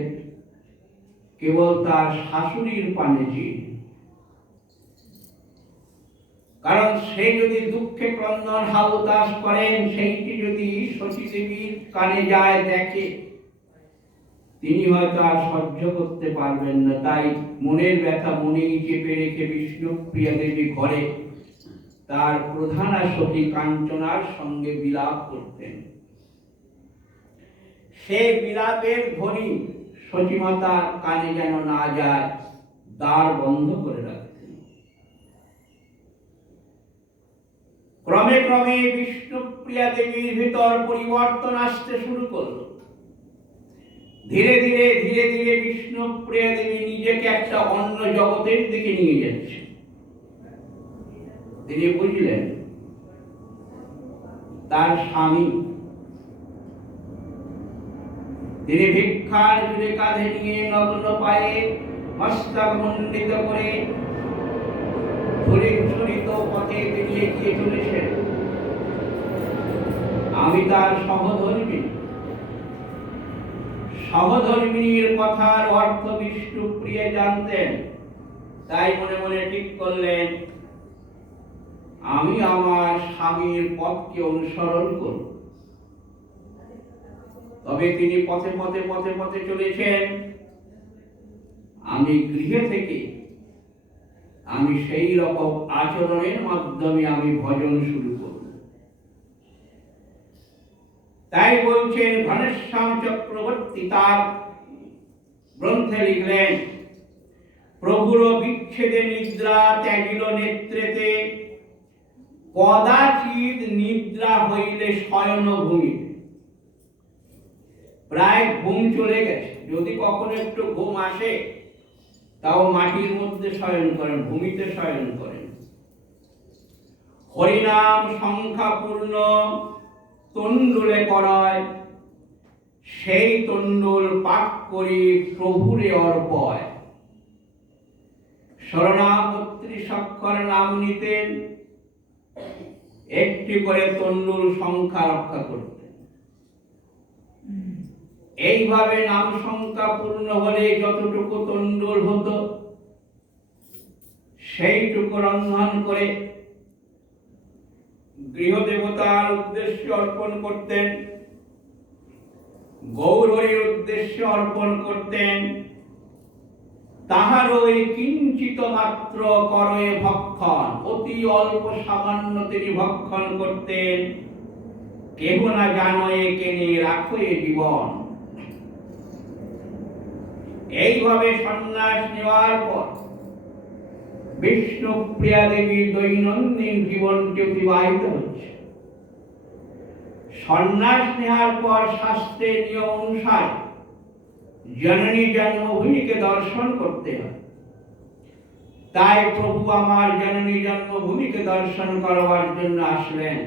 কেবল তার শাশুড়ির পানে চেয়ে। কারণ সে যদি দুঃখে ক্রন্দন হাউতাস করেন, সেইটি যদি সতী দেবীর কানে যায় দেখে, তিনি হয়তো আর সহ্য করতে পারবেন না। তাই মনের ব্যথা মনেই চেপে রেখে বিষ্ণুপ্রিয়া দেবী ঘরে তার প্রধানা সখী কাঞ্চনার সঙ্গে বিলাপ করতেন। সে বিলাপের ধ্বনি সতীমাতার কানে যেন না যায়, দ্বার বন্ধ করে রাখতেন। ক্রমে ক্রমে বিষ্ণুপ্রিয়া দেবীর ভিতর পরিবর্তন আসতে শুরু করলো। ধীরে ধীরে ধীরে ধীরে বিষ্ণুপ্রিয়া দেবী নিজেকে একটা অন্য জগতের দিকে নিয়ে যাচ্ছে। তিনি বুঝলেন তার স্বামী, তিনি ভিক্ষার ঝুড়ি কাঁধে নিয়ে নগ্ন পায়ে মস্তক মণ্ডিত করে ধূলিধূসরিত পথে বেরিয়ে গিয়ে চলেছেন। আমি তার সহধর্মিনীর কথার অর্থ বিষ্ণুপ্রিয়া জানতেন। তাই মনে মনে ঠিক করলেন, আমি আমার স্বামীর পথকে অনুসরণ করব। তবে তিনি পথে পথে পথে পথে চলেছেন। আমি গৃহে থেকে আমি সেই রকম আচরণের মাধ্যমে আমি ভজন শুরু করব। তাই বলছেন ঘনশ্যাম চক্রবর্তী তার গ্রন্থে লিখলেন, প্রভুর বিচ্ছেদে নিদ্রা ত্যাগিল নেত্রেতে, কদাচিৎ নিদ্রা হইলে শয়ন ভূমিতে। প্রায় ঘুম চলে গেছে। যদি কখনো একটু ঘুম আসে তাও মাটির মধ্যে শয়ন করেন, ভূমিতে শয়ন করেন। হরিনাম সংখ্যাপূর্ণ তণ্ডুলে করয়, সেই তণ্ডুল পাঠ করি প্রভুরে অর্পয়। ৩৬ অক্ষর নাম নিতেন, একটি করে তণ্ডুল সংখ্যা রক্ষা করতেন। এইভাবে নাম সংখ্যা পূর্ণ হলে যতটুকু তণ্ডুল হতো সেইটুকু রন্ধন করে গৃহদেবতার উদ্দেশ্যে অর্পণ করতেন, গৌরহরির উদ্দেশ্যে অর্পণ করতেন। তাহার ওই কিঞ্চিত মাত্র করে ভক্ষণ, অতি অল্প সামান্য তিনি ভক্ষণ করতেন। কেহ না জানো এ কেনে রাখো এ জীবন। এইভাবে সন্ন্যাস নেওয়ার পর বিষ্ণুপ্রিয়া দেবীর দৈনন্দিন জীবনটি অতিবাহিত হচ্ছে। সন্ন্যাস নেওয়ার পর শাস্ত্রের নিয়ম অনুসারে জননী জন্মভূমিকে দর্শন করতে হয়। তাই প্রভু আমার জননী জন্মভূমিকে দর্শন করবার জন্য আসলেন।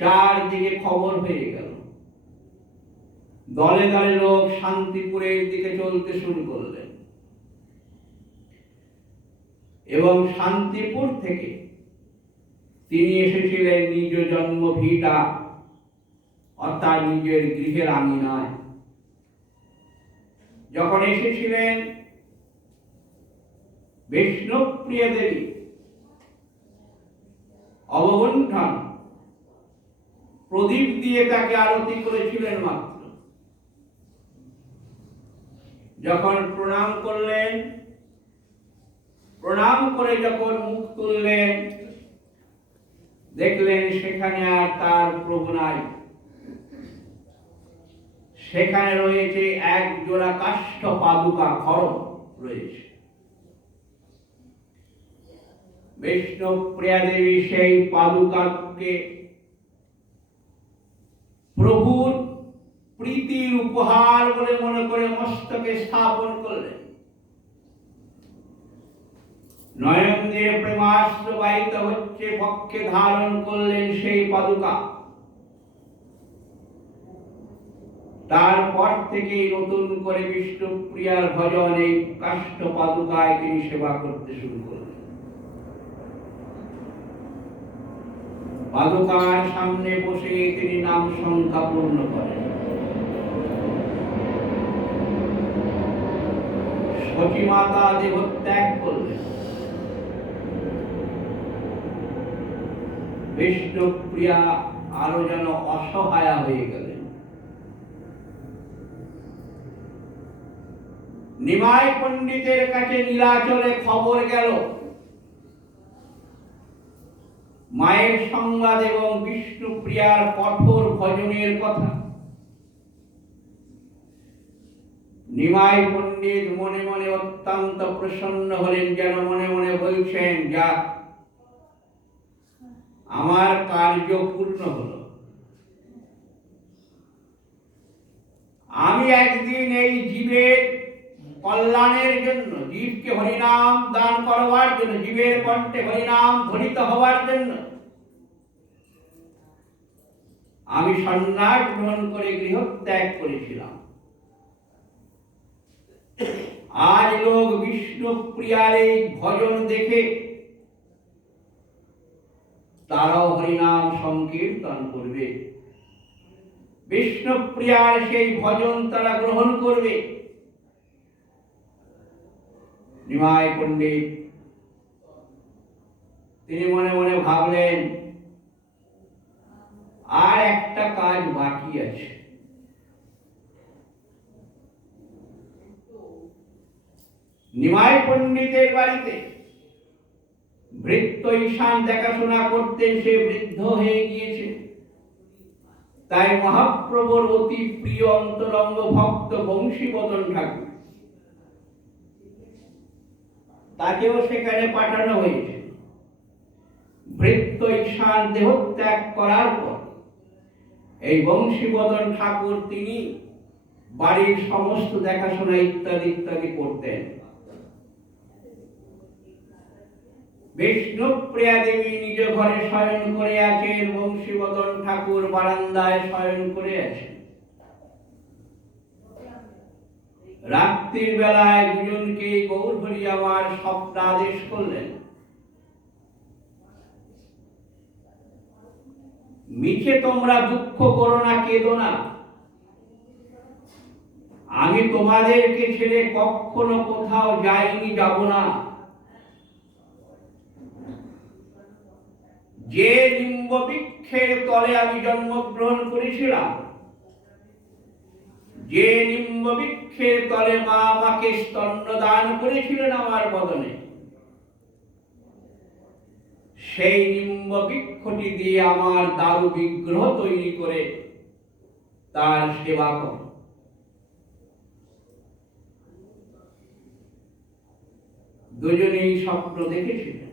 চারদিকে খবর হয়ে গেল, দলে দলে লোক শান্তিপুরের দিকে চলতে শুরু করলেন এবং শান্তিপুর থেকে তিনি এসেছিলেন নিজ জন্মভিটা অর্থাৎ নিজের গৃহের আঙিনায়। যখন এসেছিলেন বিষ্ণুপ্রিয়া দেবী অবগুণ্ঠন প্রদীপ দিয়ে তাকে আরতি করেছিলেন মাত্র। যখন প্রণাম করলেন, প্রণাম করে যখন মুখ তুললেন, দেখলেন সেখানে আর তার প্রভু নাই। সেখানে রয়েছে এক জোড়া কাষ্ঠ পাদুকা খড়গ রয়েছে। বিষ্ণুপ্রিয়া দেবী সেই পাদুকাকে প্রভুর প্রীতির উপহার বলে মনে করে মস্তকে স্থাপন করলেন। নয়ন দিয়ে প্রেমাস্ত্র বাহিত হচ্ছে, পক্ষে ধারণ করলেন সেই পাদুকা। তারপর থেকে নতুন করে বিষ্ণুপ্রিয়ার ভজন এই কাষ্ঠ পাদুকায় তিনি সেবা করতে শুরু করলেন। পাদুকার সামনে বসে তিনি নাম সংখ্যা পূর্ণ করেন। সতী মাতা দেহত্যাগ করলেন। বিষ্ণুপ্রিয়া আরো যেন অসহায়া হয়ে গেলেন। নিমাই পণ্ডিতের কাছে নীলাচলে খবর গেল মায়ের সংবাদ এবং বিষ্ণুপ্রিয়ার কঠোর ভজনের কথা। নিমাই পণ্ডিত মনে মনে অত্যন্ত প্রসন্ন হলেন, যেন মনে মনে বলছেন, যা আমার কার্য পূর্ণ হলো। আমি একদিন এই জীবের কল্যাণের জন্য, জীবকে হরিনাম দান করবার জন্য, জীবের কণ্ঠে হরিনাম ধ্বনিত হবার জন্য আমি সন্ন্যাস গ্রহণ করে গৃহত্যাগ করেছিলাম। আজ লোক বিষ্ণুপ্রিয়ার এই ভজন দেখে তারাও হরিনাম সংকীর্তন করবে, বিষ্ণুপ্রিয়ার সেই ভজন তারা গ্রহণ করবে। নিমাই পণ্ডিত তিনি মনে মনে ভাবলেন, আর একটা কাজ বাকি আছে। নিমাই পণ্ডিতের বাড়িতে ভৃত্য ঈশান দেখাশোনা করতেন, সে বৃদ্ধ হয়ে গিয়েছে। তাই মহাপ্রভুর অতি প্রিয় অন্তরঙ্গ ভক্ত বংশীবদন ঠাকুর, তাকেও সেখানে পাঠানো হয়েছে। ভৃত্য ঈশান দেহত্যাগ করার পর এই বংশীবদন ঠাকুর তিনি বাড়ির সমস্ত দেখাশোনা ইত্যাদি ইত্যাদি করতেন। বিষ্ণুপ্রিয়া দেবী নিজ ঘরে শয়ন করে আছেন, বংশীবদন ঠাকুর বারান্দায় শয়ন করে আছেন। রাত্রির বেলায় দুজনকে গৌরহরি আমার স্বপ্ন আদেশ করলেন, মিছে তোমরা দুঃখ করো না, কেঁদো না, আমি তোমাদেরকে ছেড়ে কখনো কোথাও যাইনি, যাব না। যে নিম্ব বৃক্ষের তলে আমি জন্মগ্রহণ করেছিলাম, যে নিম্ব বৃক্ষের তলে মা আমাকে স্তন্যদান করেছিলেন আমার বদনে, সেই নিম্ব বৃক্ষটি দিয়ে আমার দারু বিগ্রহ তৈরি করে তার সেবা কর। দুজনেই স্বপ্ন দেখেছিলেন,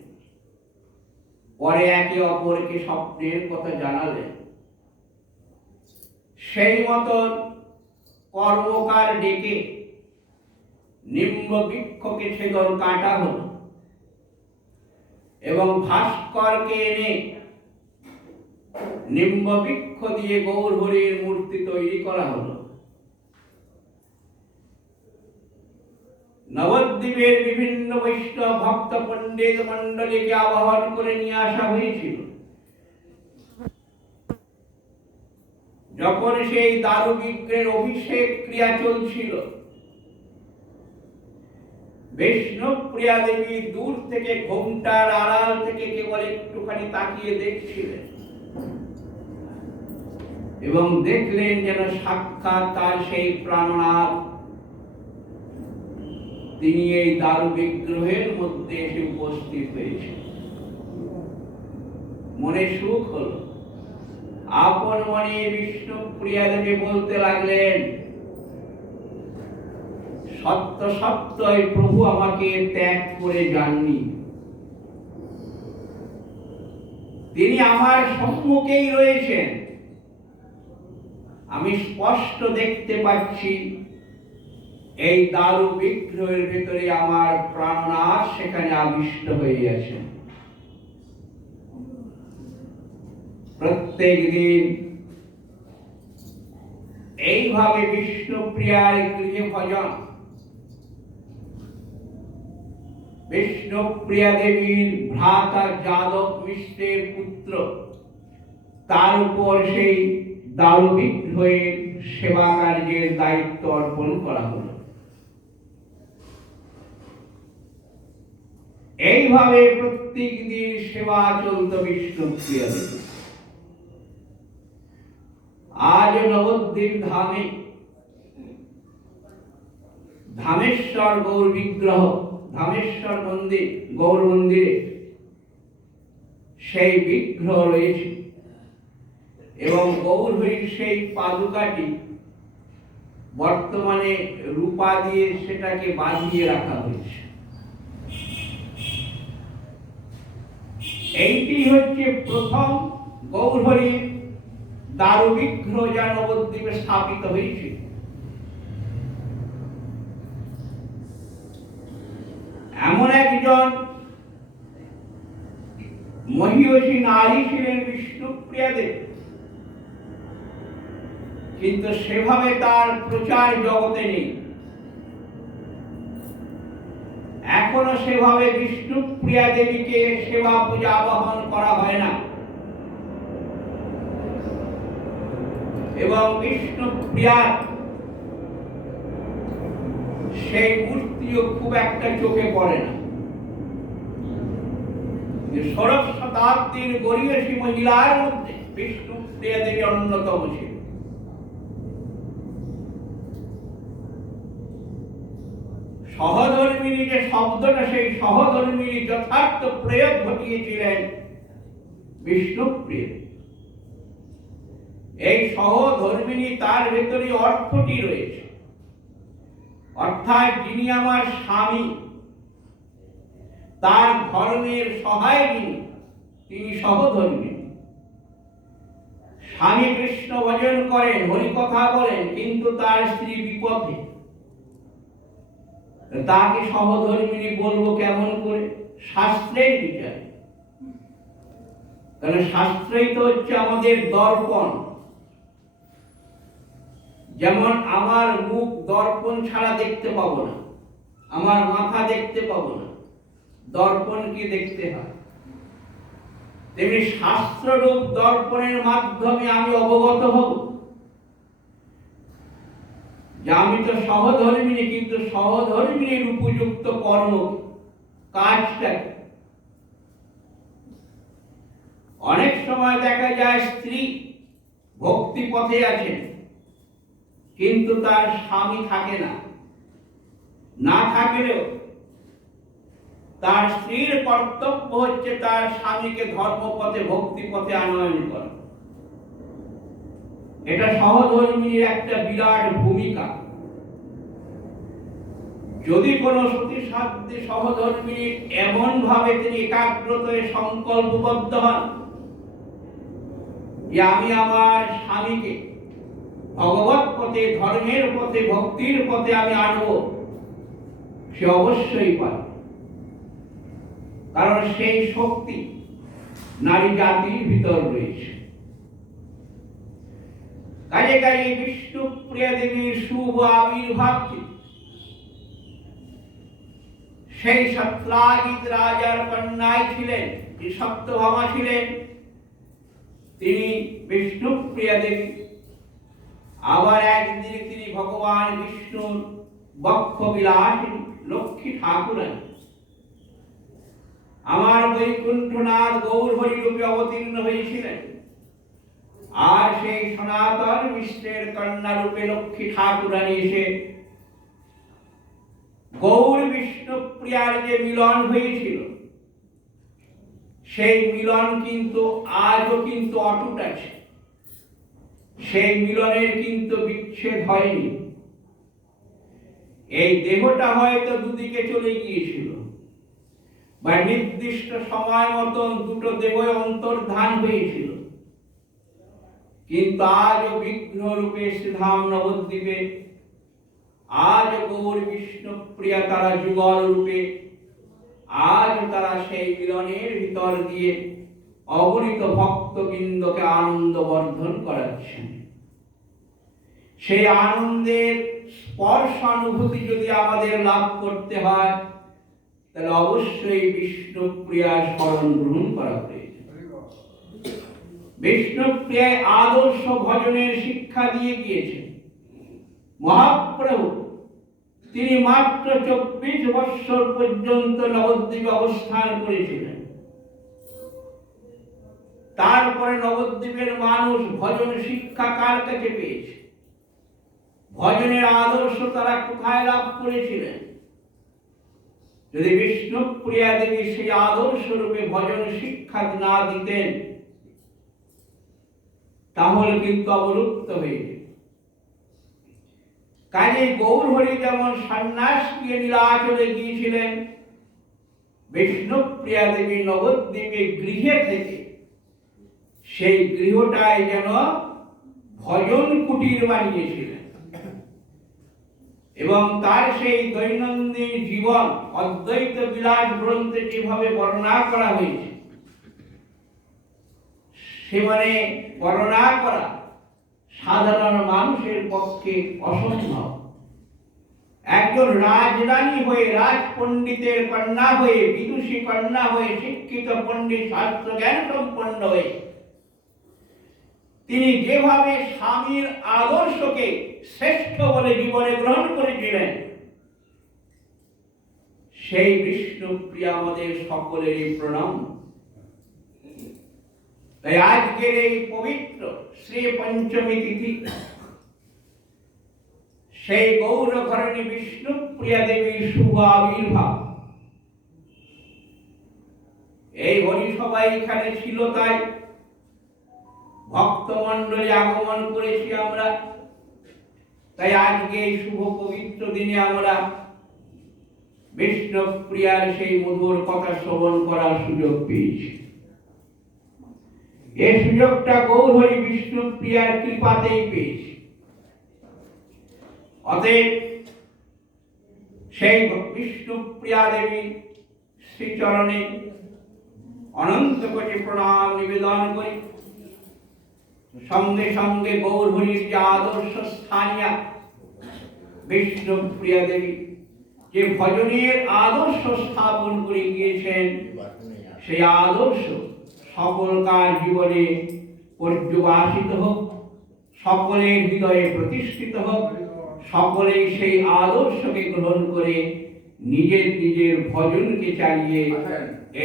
পরে একে অপরকে স্বপ্নের কথা জানালেন। সেই মতন কর্মকার ডেকে নিম্ব বৃক্ষকে ছেদন কাটা হল এবং ভাস্করকে এনে নিম্ব বৃক্ষ দিয়ে গৌরহরির মূর্তি তৈরি করা হলো। নবদ্বীপের বিভিন্ন বৈষ্ণব ভক্ত পণ্ডিত মণ্ডলীকে আবাহন করে নিয়ে আসা হয়েছিল। যখন সেই দারু বিগ্রহের অভিষেক ক্রিয়া চলছিল, বিষ্ণুপ্রিয়া দেবী দূর থেকে ঘোমটার আড়াল থেকে কেবল একটুখানি তাকিয়ে দেখছিলেন এবং দেখলেন যেন সাক্ষাৎ তার সেই প্রাণনাথ তিনি এই দারু বিগ্রহের মধ্যে এসে উপস্থিত হয়েছেন। মনে সুখ হলো। আপন মনে বিষ্ণুপ্রিয়া দেবী বলতে লাগলেন, সত্য সত্যই প্রভু আমাকে ত্যাগ করে যাননি, তিনি আমার সম্মুখেই রয়েছেন। আমি স্পষ্ট দেখতে পাচ্ছি এই দারু বিগ্রহের ভিতরে আমার প্রাণনাথ সেখানে আবিষ্ট হয়ে আছেন। প্রত্যেক দিন এইভাবে বিষ্ণুপ্রিয়ার গৃহে ভজন, বিষ্ণুপ্রিয়া দেবীর ভ্রাতা যাদব মিশ্রের পুত্র, তার উপর সেই দারু বিগ্রহের সেবা কার্যের দায়িত্ব অর্পণ করা হল। এইভাবে প্রত্যেক দিন সেবা চলত বিষ্ণুপ্রিয়া দেবী। আজ নবদ্বীপ ধামে ধামেশ্বর গৌর বিগ্রহ, ধামেশ্বর মন্দির, গৌর মন্দিরে সেই বিগ্রহ রয়েছে এবং গৌরহরির সেই পাদুকাটি বর্তমানে রূপা দিয়ে সেটাকে বাঁধিয়ে রাখা হয়েছে। এইটি হচ্ছে প্রথম গৌরহরির দারু বিগ্রহ যা নবদ্বীপে স্থাপিত হয়েছে। এমন একজন মহিয়সী নারী ছিলেন বিষ্ণুপ্রিয়া দেবী, কিন্তু সেভাবে তার প্রচার জগতে নেই। এখনো সেভাবে বিষ্ণুপ্রিয়া দেবীকে সেবা পূজা আবাহন করা হয় না এবং বিষ্ণুপ্রিয়ার সেই মূর্তিও খুব একটা চোখে পড়ে না। ষোড়শ শতাব্দীর গরীয়সী মহিলার মধ্যে বিষ্ণুপ্রিয়া দেবী অন্যতম ছিল। সহধর্মিণী যে শব্দটা, সেই সহধর্মিণী যথার্থ প্রয়োগ ঘটিয়েছিলেন বিষ্ণুপ্রিয়া। এই সহধর্মিণী তার ভেতরে অর্থটি রয়েছে, অর্থাৎ যিনি আমার স্বামী, তার ধর্মের সহায় যিনি, তিনি সহধর্মিণী। স্বামী কৃষ্ণ ভজন করেন, হরিকথা বলেন, কিন্তু তার স্ত্রী বিপথে, তাকে সহধর্মিণী বলবো কেমন করে? শাস্ত্রের বিচারে। কারণ শাস্ত্রই তো হচ্ছে আমাদের দর্পণ। যেমন আমার মুখ দর্পণ ছাড়া দেখতে পাবো না, আমার মাথা দেখতে পাবো না, দর্পণকে দেখতে হয়। তেমনি শাস্ত্ররূপ দর্পণের মাধ্যমে আমি অবগত হব যে আমি তো সহধর্মিণী, কিন্তু সহধর্মিণীর উপযুক্ত কর্ম কাজটা। অনেক সময় দেখা যায় স্ত্রী ভক্তি পথে আছেন, কিন্তু তার স্বামী থাকে না। না থাকলেও তার স্ত্রীর কর্তব্য হচ্ছে তার স্বামীকে ধর্মপথে, ভক্তি পথে আনয়ন করা। এটা সহধর্মিণীর একটা বিরাট ভূমিকা। যদি কোনো সতীসাধ্যী সহধর্মিণী এমন ভাবে তিনি একাগ্রতায় সংকল্পবদ্ধ হন যে আমি আমার স্বামীকে ভগবত পথে, ধর্মের পথে, ভক্তির পথে আমি আনব, সে অবশ্যই পারে। কারণ সেই শক্তি নারী জাতির ভিতর রয়েছে। কাজে কাজে বিষ্ণুপ্রিয়া দেবীর শুভ আবির্ভাব সেই সত্রাজিত রাজার কন্যাই ছিলেন, সত্যভামা ছিলেন, তিনি বিষ্ণুপ্রিয়া দেবী। আবার একদিন তিনি ভগবান বিষ্ণুর বক্ষ বিলাসিনী লক্ষ্মী ঠাকুরানী, আমার বৈকুণ্ঠনাথ গৌর হরি রূপে অবতীর্ণ হয়েছিলেন। আর সেই সনাতন মিশ্রের কন্যা রূপে লক্ষ্মী ঠাকুরানী এসে গৌর বিষ্ণুপ্রিয়ার যে মিলন হয়েছিল, সেই মিলন কিন্তু আজও কিন্তু অটুট আছে। সেই মিলনের কিন্তু বিচ্ছেদ হয়নি। এই দেহটা হয়তো দুদিকে চলে গিয়েছিল, বা নির্দিষ্ট সময় মতন দুটো দেহ অন্তর্ধান হয়েছিল, কিন্তু আজও বিঘ্ন রূপে শ্রীধাম নবদ্বীপে আজ গৌর বিষ্ণুপ্রিয়া তারা যুগল রূপে আজ তারা সেই মিলনের ভিতর দিয়ে অগণিত ভক্তবৃন্দকে আনন্দ বর্ধন করাচ্ছেন। সেই আনন্দের স্পর্শ অনুভূতি যদি আমাদের লাভ করতে হয়, তাহলে অবশ্যই বিষ্ণুপ্রিয়ার শরণ গ্রহণ করা প্রয়োজন। বিষ্ণুপ্রিয়ায় আদর্শ ভজনের শিক্ষা দিয়ে গিয়েছেন মহাপ্রভু। তিনি মাত্র 24 বৎসর পর্যন্ত নবদ্বীপে অবস্থান করেছিলেন। তারপরে নবদ্বীপের মানুষ ভজন শিক্ষা কার কাছে পেয়েছে? ভজনের আদর্শ তারা কোথায় লাভ করেছিলেন? যদি বিষ্ণুপ্রিয়া দেবী সেই আদর্শ রূপে ভজন শিক্ষা না দিতেন, তাহলে কিন্তু অবলুপ্ত হয়ে যেত। কাজে গৌর হরি যেমন সন্ন্যাস নিয়ে নীলাচলে গিয়েছিলেন, বিষ্ণুপ্রিয়া দেবী নবদ্বীপে গৃহে থেকে সেই গৃহটাই যেন ভজন কুটির বানিয়েছিলেন। এবং তার সেই দৈনন্দিন জীবন অদ্বৈত বিলাস গ্রন্থে যেভাবে বর্ণনা করা হয়েছে, সে মানে বর্ণনা করা সাধারণ মানুষের পক্ষে অসম্ভব। একজন রাজরানী হয়ে, রাজপণ্ডিতের কন্যা হয়ে, বিদুষী কন্যা হয়ে, শিক্ষিত পণ্ডিত শাস্ত্র জ্ঞান সম্পন্ন হয়ে তিনি যেভাবে স্বামীর আদর্শকে শ্রেষ্ঠ বলে জীবনে গ্রহণ করেছিলেন, সেই বিষ্ণুপ্রিয়া আমাদের সকলেরই প্রণাম। তাই আজকের এই পবিত্র শ্রী পঞ্চমী তিথি সেই গৌরঘরণী বিষ্ণুপ্রিয়া দেবীর শুভ আবির্ভাব। এই হরিসভায় এখানে ছিল, তাই ভক্তমণ্ডলী আগমন করেছি আমরা। তাই আজকে এই শুভ পবিত্র দিনে আমরা বিষ্ণুপ্রিয়ার সেই মধুর কথা শ্রবণ করার সুযোগ পেয়েছি। এই সুযোগটা গৌরহরি বিষ্ণুপ্রিয়ার কৃপাতেই পেয়েছে। অতএব সেই বিষ্ণুপ্রিয়া দেবী শ্রীচরণে অনন্ত কোটি প্রণাম নিবেদন করি। সঙ্গে সঙ্গে গৌরহরির যে আদর্শ স্থানীয় বিষ্ণুপ্রিয়া দেবী যে ভজনের আদর্শ স্থাপন করে গিয়েছেন, সেই আদর্শ সকলকার জীবনে পর্যবাসিত হোক, সকলের হৃদয়ে প্রতিষ্ঠিত হোক, সকলেই সেই আদর্শকে গ্রহণ করে নিজের নিজের ভজনকে চালিয়ে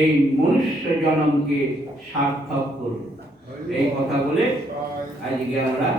এই মনুষ্য জন্মকে সার্থক করুন। এই কথা বলে আজকে আমরা